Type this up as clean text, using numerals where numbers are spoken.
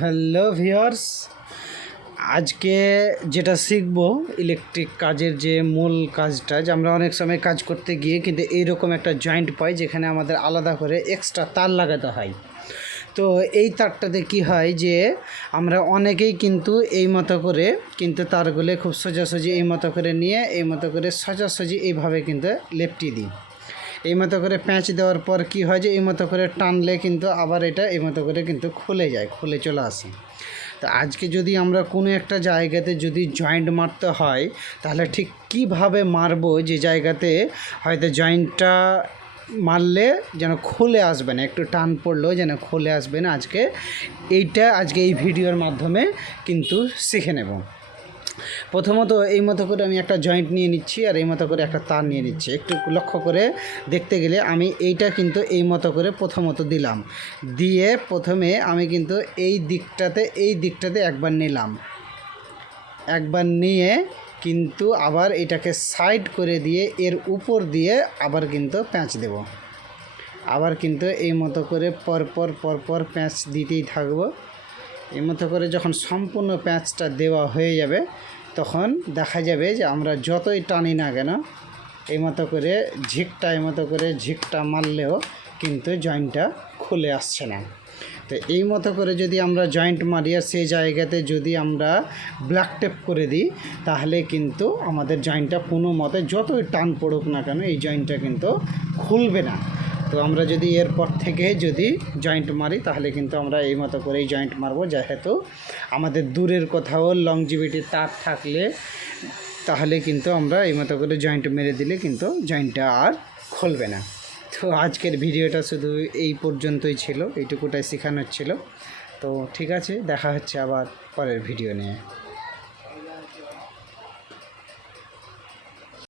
Hello viewers, আজকে যেটা শিখবো ইলেকট্রিক কাজের যে মূল কাজটা, যে আমরা অনেক সময় কাজ করতে গিয়ে কিন্তু এইরকম একটা জয়েন্ট পাই যেখানে আমাদের আলাদা করে এক্সট্রা তার লাগাতে হয়। তো এই তারটাতে কি হয় যে আমরা অনেকেই কিন্তু এই মতো করে কিন্তু তারগুলো খুব সোজাসুজি এই মতো করে নিয়ে এই মতো করে সোজাসুজি এইভাবে কিন্তু লেপটি দিই। এই মতো করে প্যাঁচ দেওয়ার পর কি হয় যে এই মতো করে টানলে কিন্তু আবার এটা এই মতো করে কিন্তু খুলে যায়, খুলে চলে আসে। তো আজকে যদি আমরা কোনো একটা জায়গাতে যদি জয়েন্ট মারতে হয় তাহলে ঠিক কিভাবে মারবো যে জায়গাতে হয়তো জয়েন্টটা মারলে যেন খুলে আসবে না, একটু টান পড়লেও যেন খুলে আসবে না, আজকে এই ভিডিওর মাধ্যমে কিন্তু শিখে নেব। প্রথমত এই মতো করে আমি একটা জয়েন্ট নিয়ে নিচ্ছি আর এই মতো করে একটা তার নিয়ে নিচ্ছি। একটু লক্ষ্য করে দেখতে গেলে আমি এইটা কিন্তু এই মতো করে প্রথমত দিলাম, দিয়ে প্রথমে আমি কিন্তু এই দিকটাতে একবার নিলাম, একবার নিয়ে কিন্তু আবার এটাকে সাইড করে দিয়ে এর উপর দিয়ে আবার কিন্তু প্যাঁচ দেব। আবার কিন্তু এই মতো করে পরপর প্যাঁচ দিতেই থাকবো। এই মতো করে যখন সম্পূর্ণ প্যাঁচটা দেওয়া হয়ে যাবে তখন দেখা যাবে যে আমরা যতই টানি না কেন এই মতো করে ঝিকটা মারলেও কিন্তু জয়েন্টটা খুলে আসছে না। তো এই মতো করে যদি আমরা জয়েন্ট মারি আর সেই জায়গাতে যদি আমরা ব্ল্যাক টেপ করে দিই তাহলে কিন্তু আমাদের জয়েন্টটা কোনো মতে যতই টান পড়ুক না কেন এই জয়েন্টটা কিন্তু খুলবে না। তো আমরা যদি এরপর থেকে যদি জয়েন্ট মারি তাহলে কিন্তু আমরা এই মতো করেই জয়েন্ট মারবো, যেহেতু আমাদের দূরের কোথাও লংজিভিটি তার থাকলে তাহলে কিন্তু আমরা এই মতো করে জয়েন্ট মেরে দিলে কিন্তু জয়েন্টটা আর খুলবে না। তো আজকের ভিডিওটা শুধু এই পর্যন্তই ছিল, এইটুকুটাই শেখানোর ছিল। তো ঠিক আছে, দেখা হচ্ছে আবার পরের ভিডিও নিয়ে।